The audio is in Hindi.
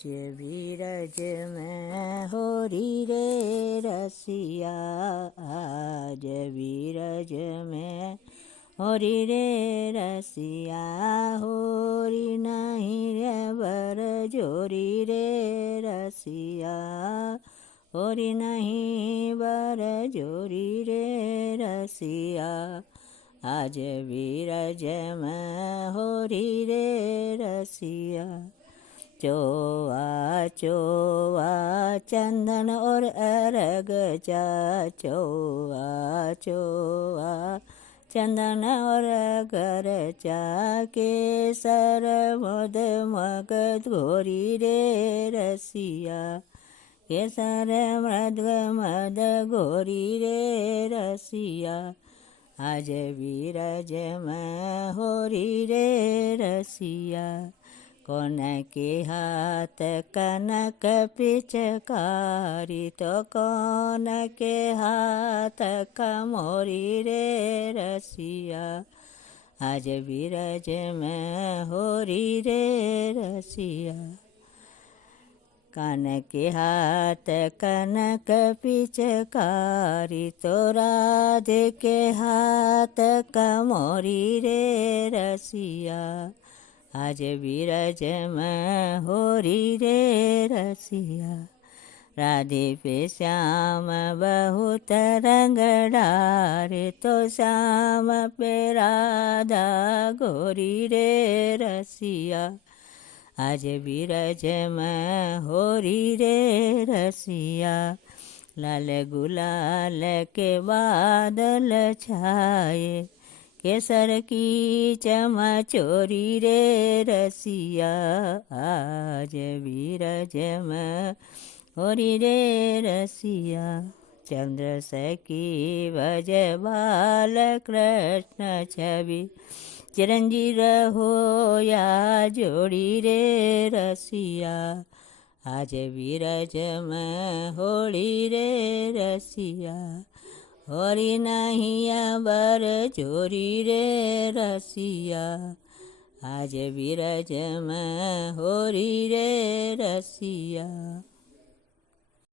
आज बीरज में होरी रे रसिया, आज बीरज में होरी रे रसिया, होरी नहीं रे बर जोरी रे रसिया, होरी नहीं बर जोरी रे रसिया, आज बीरज में होरी रे रसिया। चोवा चोवा चंदन और अर्घ चा, चोवा चोवा चंदन और अगर चा, केसर मद मगध घोरी रे रसिया, केसर मृद मद घोरी रे रसिया, आज बीरज में होरी रे रसिया। कौन के हाथ कनक पिचकारी, तो कौन के हाथ कमोरी रे रसिया, आज बीरज में होरी रे रसिया। कान के हाथ कनक पिचकारी, तो राधे के हाथ कमोरी रे रसिया, आज बीरज में होरी रे रसिया। राधे पे श्याम बहुत रंग डारे, तो श्याम पे राधा गोरी रे रसिया, आज बीरज में होरी रे रसिया। लाल गुलाल के बादल छाए, केसर की चमचोरी रे रसिया, आज बीरज में होरी रे रसिया। चंद्र सखी भज बाल कृष्ण छवि, चिरंजी रहो या जोड़ी रे रसिया, आज बीरज में होली रे रसिया। होरी नहीं बर जोरी रे रसिया, आज बीरज में होरी रे रसिया।